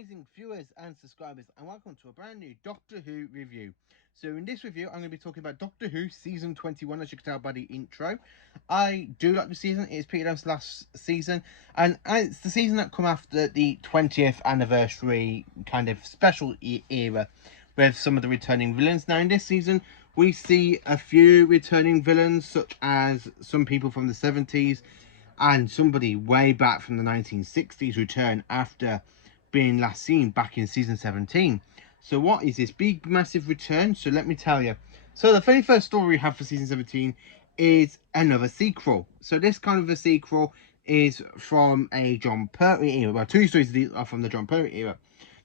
amazing viewers and subscribers, and welcome to a brand new Doctor Who review. So in this review I'm going to be talking about Doctor Who season 21, as you can tell by the intro. I do like the season. It's Peter Adams' last season, and it's the season that come after the 20th anniversary kind of special era with some of the returning villains. Now in this season we see a few returning villains, such as some people from the 70s and somebody way back from the 1960s return after being last seen back in season 17. So what is this big massive return? So let me tell you. So the very first story we have for season 17 is another sequel. So this kind of a sequel is from a John Pertwee era. Well, two stories are from the John Pertwee era.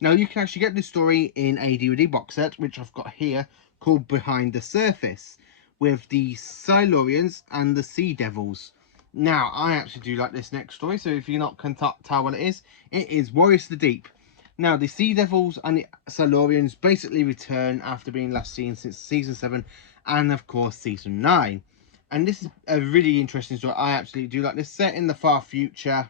Now you can actually get this story in a DVD box set, which I've got here, called Behind the Surface, with the Silurians and the Sea Devils. Now, I actually do like this next story, so if you're not can tell what it is Warriors of the Deep. Now, the Sea Devils and the Silurians basically return after being last seen since season 7 and, of course, season 9. And this is a really interesting story. I absolutely do like this, set in the far future,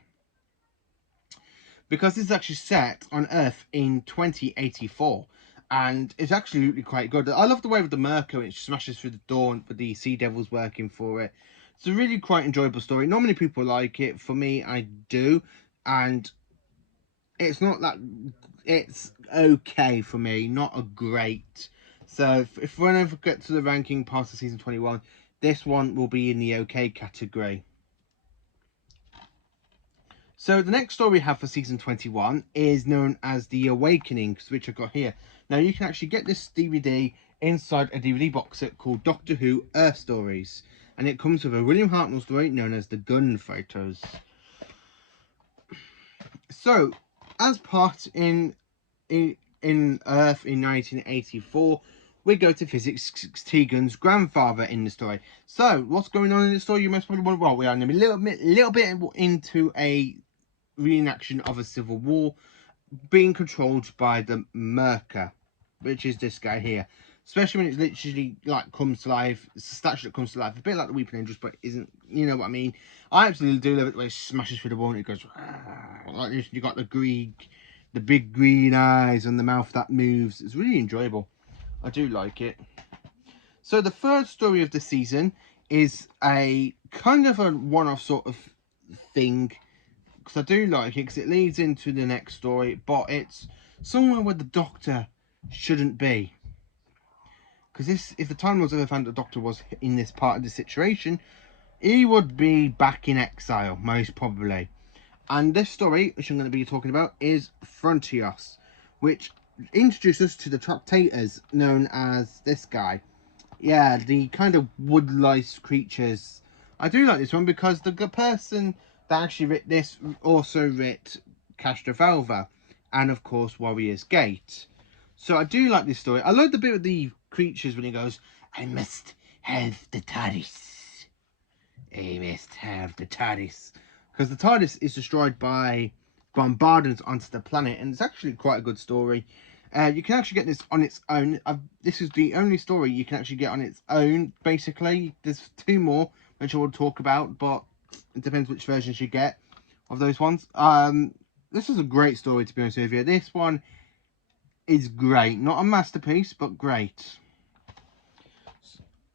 because this is actually set on Earth in 2084. And it's absolutely quite good. I love the way with the Mercury, it smashes through the door with the Sea Devils working for it. It's a really quite enjoyable story. Not many people like it. For me, I do. And it's not that... It's okay for me. Not a great. So if we ever get to the ranking past the season 21, this one will be in the okay category. So the next story we have for season 21 is known as The Awakenings, which I've got here. Now you can actually get this DVD inside a DVD box set called Doctor Who Earth Stories. And it comes with a William Hartnell story known as The Gunfighters. So, as part in Earth in 1984, we go to Physics Tegan's grandfather in the story. So, what's going on in the story? You most probably wonder. Well, we are a little bit into a reenaction of a civil war being controlled by the Merca, which is this guy here. Especially when it's literally like comes to life. It's a statue that comes to life, a bit like the Weeping Angels, but isn't. You know what I mean? I absolutely do love it the way it smashes through the wall and it goes like this. You got the big green eyes and the mouth that moves. It's really enjoyable. I do like it. So the third story of the season is a kind of a one-off sort of thing, because I do like it because it leads into the next story, but it's somewhere where the Doctor shouldn't be. Because if the time was ever found the Doctor was in this part of the situation, he would be back in exile, most probably. And this story, which I'm going to be talking about, is Frontios, which introduces us to the Tractators, known as this guy. Yeah, the kind of wood lice creatures. I do like this one because the person that actually writ this also writ Castrovalva, and of course Warrior's Gate. So I do like this story. I like the bit with the creatures when he goes, I must have the Tardis. I must have the Tardis. Because the Tardis is destroyed by bombardments onto the planet, and it's actually quite a good story. You can actually get this on its own. This is the only story you can actually get on its own, basically. There's two more, which I will talk about, but it depends which versions you get of those ones. This is a great story, to be honest with you. This one is great. Not a masterpiece, but great.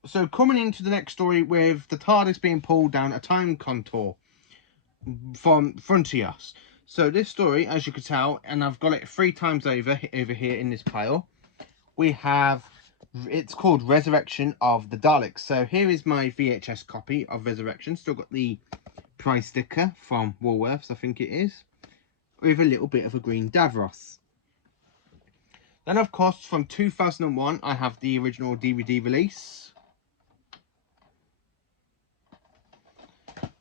So coming into the next story with the TARDIS being pulled down a time contour from Frontios. So this story, as you can tell, and I've got it 3 times over here in this pile, we have, it's called Resurrection of the Daleks. So here is my VHS copy of Resurrection. Still got the price sticker from Woolworths, I think it is, with a little bit of a green Davros. Then, of course, from 2001, I have the original DVD release.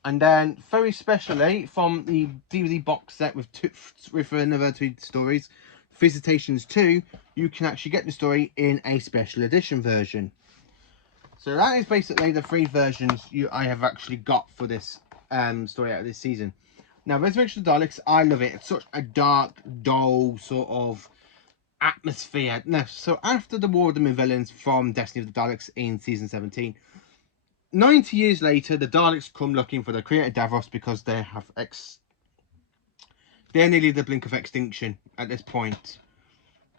And then, very specially, from the DVD box set with another 2 stories, Visitations 2, you can actually get the story in a special edition version. So that is basically the 3 versions I have actually got for this story out of this season. Now, Resurrection of the Daleks, I love it. It's such a dark, dull sort of atmosphere. No, so after the War of the Villains from Destiny of the Daleks in season 17, 90 years later, the Daleks come looking for the creator Davros because they have they're nearly the blink of extinction at this point,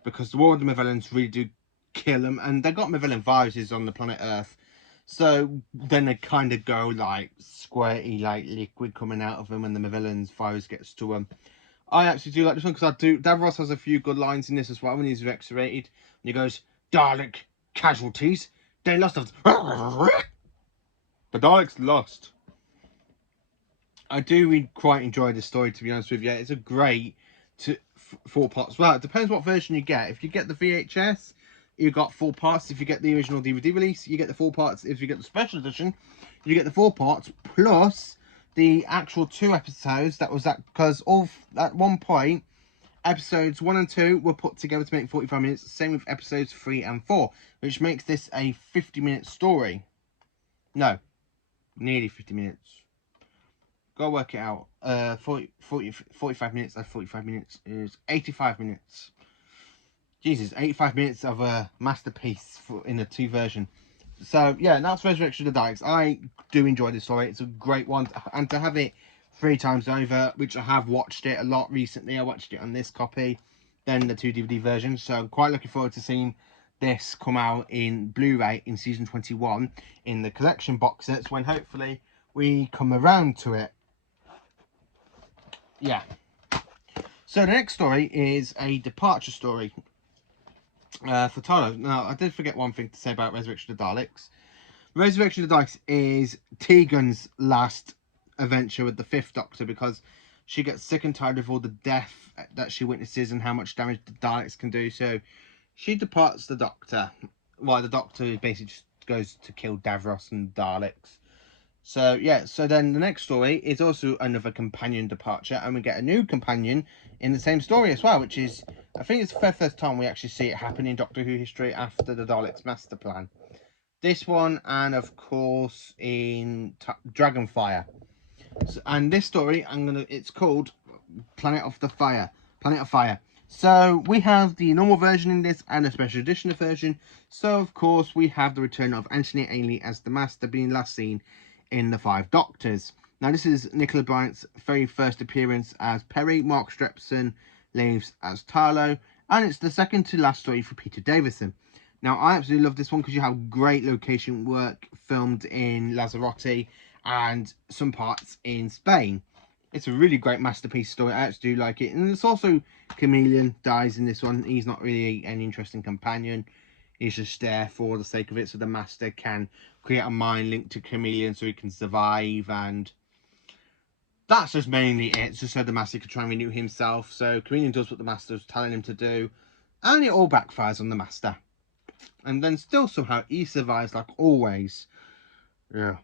because the war of the Mavellans really do kill them, and they got Mavellan viruses on the planet Earth. So then they kind of go like squirty, like liquid coming out of them, and the Mavellans virus gets to them. I absolutely do like this one because I do. Davros has a few good lines in this as well when he's Rex-rated. And he goes, Dalek casualties. They lost of. The Daleks lost. I do quite enjoy this story, to be honest with you. It's a great 4 parts. Well, it depends what version you get. If you get the VHS, you got 4 parts. If you get the original DVD release, you get the 4 parts. If you get the special edition, you get the 4 parts plus the actual 2 episodes. That was that because all at one point, episodes 1 and 2 were put together to make 45 minutes. Same with episodes 3 and 4, which makes this a 50-minute story. No, nearly 50 minutes. Go work it out. 45 minutes. 45 minutes is 85 minutes. Jesus, 85 minutes of a masterpiece in a 2 version. So yeah, that's Resurrection of the Daleks. I do enjoy this story. It's a great one, and to have it 3 times over, which I have watched it a lot recently. I watched it on this copy, then the 2 DVD versions. So I'm quite looking forward to seeing this come out in Blu-ray in season 21 in the collection box sets when hopefully we come around to it. Yeah. So the next story is a departure story for Tyler. Now, I did forget one thing to say about Resurrection of the Daleks. Resurrection of the Daleks is Tegan's last adventure with the 5th Doctor because she gets sick and tired of all the death that she witnesses and how much damage the Daleks can do. So she departs the Doctor. Well, the Doctor basically just goes to kill Davros and Daleks. So yeah, so then the next story is also another companion departure, and we get a new companion in the same story as well, which is, I think it's the first time we actually see it happen in Doctor Who history after the Daleks Master Plan. This one, and of course in Dragonfire. So, and this story, it's called Planet of Fire. So we have the normal version in this and a special edition version. So of course we have the return of Anthony Ainley as the Master, being last seen in the 5 Doctors. Now this is Nicola Bryant's very first appearance as Perry. Mark Strepson leaves as Tarlo, and it's the second to last story for Peter Davison. Now I absolutely love this one because you have great location work filmed in Lanzarote and some parts in Spain. It's a really great masterpiece story. I actually do like it. And it's also Chameleon dies in this one. He's not really an interesting companion. He's just there for the sake of it, so the Master can create a mind link to Chameleon so he can survive, and that's just mainly it. It's just so the Master can try and renew himself. So Chameleon does what the Master's telling him to do, and it all backfires on the Master. And then still somehow he survives like always. Yeah.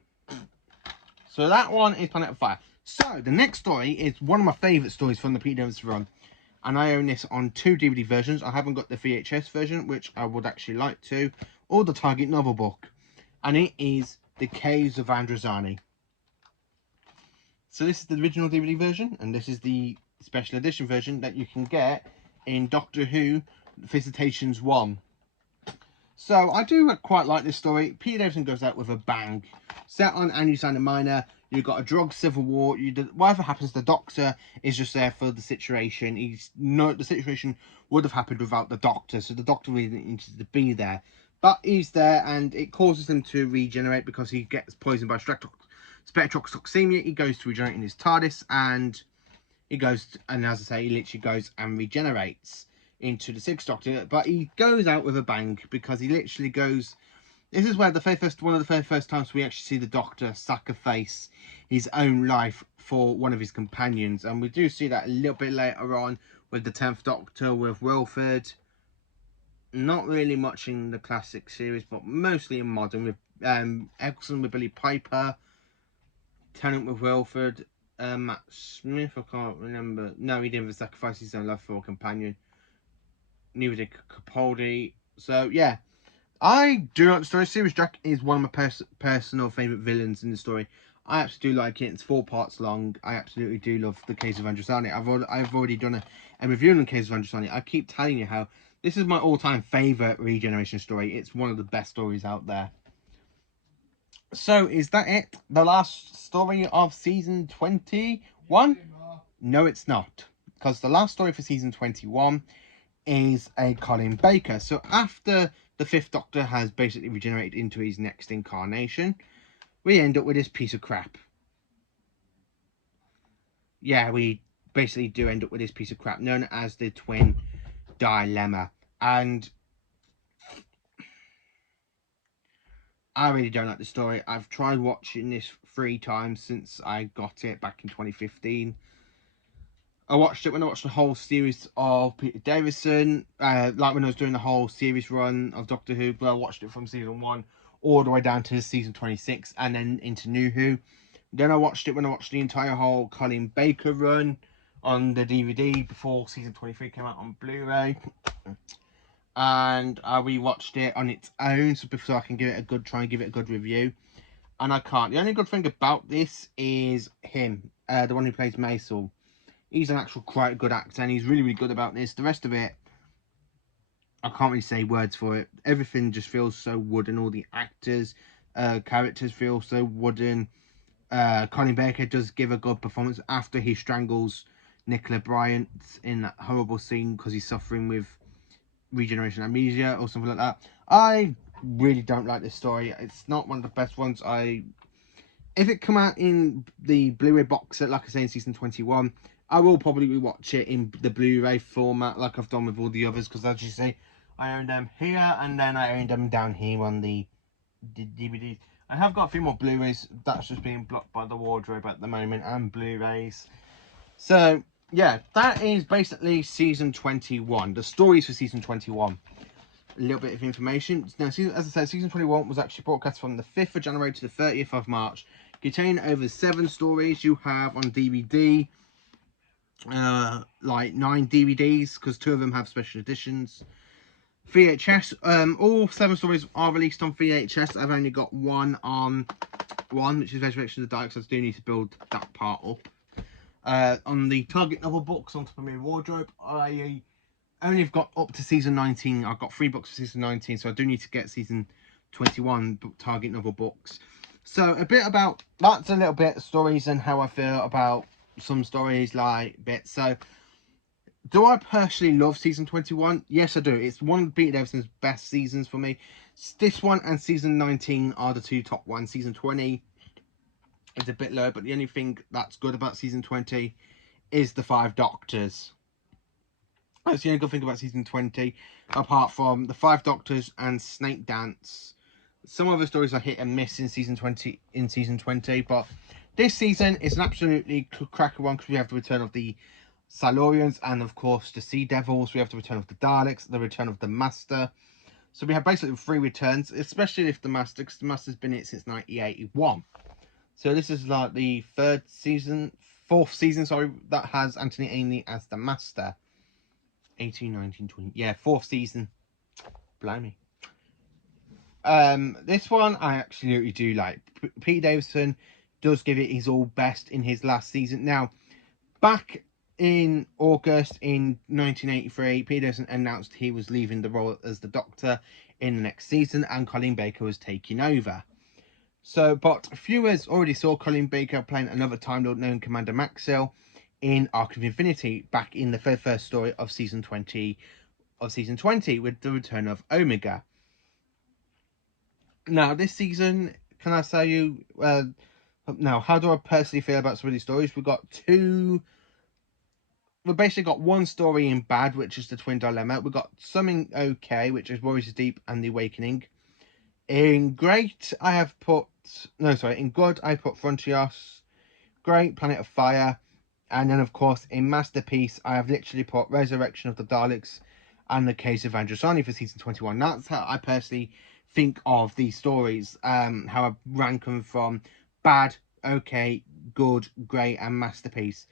So that one is Planet of Fire. So the next story is one of my favourite stories from the Peter Davison run. And I own this on 2 DVD versions. I haven't got the VHS version, which I would actually like to, or the Target novel book. And it is The Caves of Androzani. So this is the original DVD version, and this is the special edition version that you can get in Doctor Who Visitations 1. So I do quite like this story. Peter Davison goes out with a bang. Set on Androzani Minor, you've got a drug civil war. Whatever happens, the Doctor is just there for the situation. The situation would have happened without the Doctor, so the Doctor really needs to be there. But he's there, and it causes him to regenerate because he gets poisoned by spectrotoxemia. He goes to regenerate in his Tardis, and he goes, and as I say, he literally goes and regenerates into the 6th Doctor. But he goes out with a bang because he literally goes. This is where one of the very first times we actually see the Doctor sacrifice his own life for one of his companions, and we do see that a little bit later on with the 10th Doctor with Wilford. Not really much in the classic series, but mostly in modern with Eccleston with Billy Piper, Tennant with Wilford, Matt Smith. I can't remember. No, he didn't sacrifice his own life for a companion. Neither did Capaldi. So yeah. I do like the story. Sirius Jack is one of my personal favourite villains in the story. I absolutely do like it. It's 4 parts long. I absolutely do love the Caves of Androzani. I've already done a review on the Caves of Androzani. I keep telling you how this is my all-time favourite regeneration story. It's one of the best stories out there. So is that it? The last story of season 21? No, it's not. because the last story for season 21 is a Colin Baker. So after the Fifth Doctor has basically regenerated into his next incarnation, we end up with this piece of crap. Yeah, we basically do end up with this piece of crap known as the Twin Dilemma. And I really don't like the story. I've tried watching this 3 times since I got it back in 2015. I watched it when I watched the whole series of Peter Davison, like when I was doing the whole series run of Doctor Who, but I watched it from season 1 all the way down to season 26 and then into New Who. Then I watched it when I watched the entire whole Colin Baker run on the DVD before season 23 came out on Blu-ray. And I rewatched it on its own so before I can give it a good try and give it a good review. And I can't. The only good thing about this is him, the one who plays Maisel. He's an actual quite good actor and he's really, really good about this. The rest of it, I can't really say words for it. Everything just feels so wooden. All the actors, characters feel so wooden. Colin Baker does give a good performance after he strangles Nicola Bryant in that horrible scene because he's suffering with regeneration amnesia or something like that. I really don't like this story. It's not one of the best ones. If it come out in the Blu-ray box set, like I say in season 21, I will probably rewatch it in the Blu-ray format like I've done with all the others, because as you say, I own them here and then I own them down here on the DVDs. I have got a few more Blu-rays. That's just being blocked by the wardrobe at the moment, and Blu-rays. So yeah, that is basically season 21. The stories for season 21. A little bit of information. Now, as I said, season 21 was actually broadcast from the 5th of January to the 30th of March, containing over 7 stories. You have on DVD, like 9 DVDs, because 2 of them have special editions. VHS, all 7 stories are released on VHS. I've only got one on one, which is Resurrection of the Daleks. I do need to build that part up. On the Target novel books on top of my wardrobe, I only have got up to season 19. I've got 3 books for season 19, so I do need to get season 21 Target novel books. So a bit about, that's a little bit of stories and how I feel about some stories like bits. So do I personally love season 21? Yes, I do. It's one of Peter Davison's best seasons for me. This one and season 19 are the 2 top ones. Season 20 is a bit low, but the only thing that's good about season 20 is the 5 Doctors. That's the only good thing about season 20, apart from the 5 Doctors and Snake Dance. Some other stories are hit and miss in season 20. But this season is an absolutely cracker one, because we have the return of the Silurians and of course the Sea Devils. We have the return of the Daleks, the return of the Master. So we have basically 3 returns, especially if the Master, because the Master's been in it since 1981. So this is like the 4th season, sorry, that has Anthony Ainley as the Master. 18, 19, 20. Yeah, 4th season. Blimey. This one I absolutely do like. Pete Davison does give it his all best in his last season. Now, back in August in 1983, Pete Davison announced he was leaving the role as the Doctor in the next season, and Colin Baker was taking over. So, but viewers already saw Colin Baker playing another Time Lord known Commander Maxwell in Arc of Infinity back in the first story of season 20 with the return of Omega. Now this season, can I say you now how do I personally feel about some of these stories? We've basically got one story in bad, which is the Twin Dilemma. We've got something okay, which is Warriors Deep and the Awakening. In great in good I put Frontios, Great, Planet of Fire. And then, of course, in Masterpiece, I have literally put Resurrection of the Daleks and the Caves of Androzani for season 21. That's how I personally think of these stories, how I rank them from bad, okay, good, great, and Masterpiece.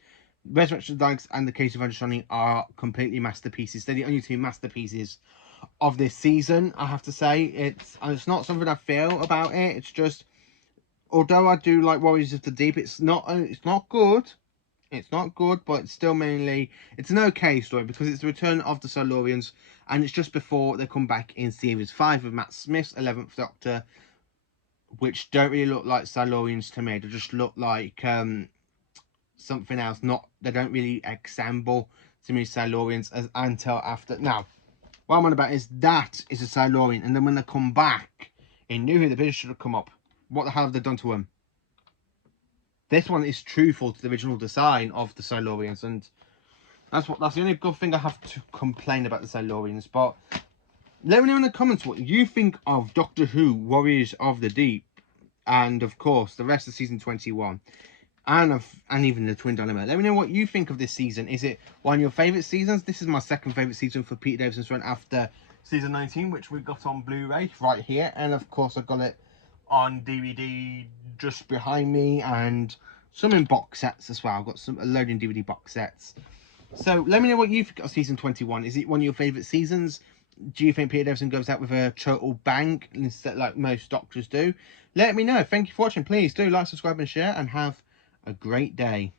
Resurrection of the Daleks and the Caves of Androzani are completely masterpieces. They're the only 2 masterpieces of this season, I have to say. It's not something I feel about it. It's just, although I do like Warriors of the Deep, it's not good. It's not good, but it's still it's an okay story, because it's the return of the Silurians, and it's just before they come back in series 5 of Matt Smith's 11th Doctor, which don't really look like Silurians to me. They just look like something else. Not, they don't really assemble to me Silurians as until after. Now, what I'm on about is that is a Silurian, and then when they come back in New Who, the vision should have come up. What the hell have they done to him? This one is truthful to the original design of the Silurians, and that's the only good thing I have to complain about the Silurians. But let me know in the comments what you think of Doctor Who Warriors of the Deep, and of course the rest of season 21, and even the Twin Dilemma. Let me know what you think of this season. Is it one of your favourite seasons? This is my second favourite season for Peter Davison's run after season 19, which we got on Blu-ray right here, and of course I got it on DVD just behind me, and some in box sets as well. I've got a load in DVD box sets. So let me know what you think of season 21. Is it one of your favourite seasons? Do you think Peter Davison goes out with a total bang instead, like most doctors do? Let me know. Thank you for watching. Please do like, subscribe and share, and have a great day.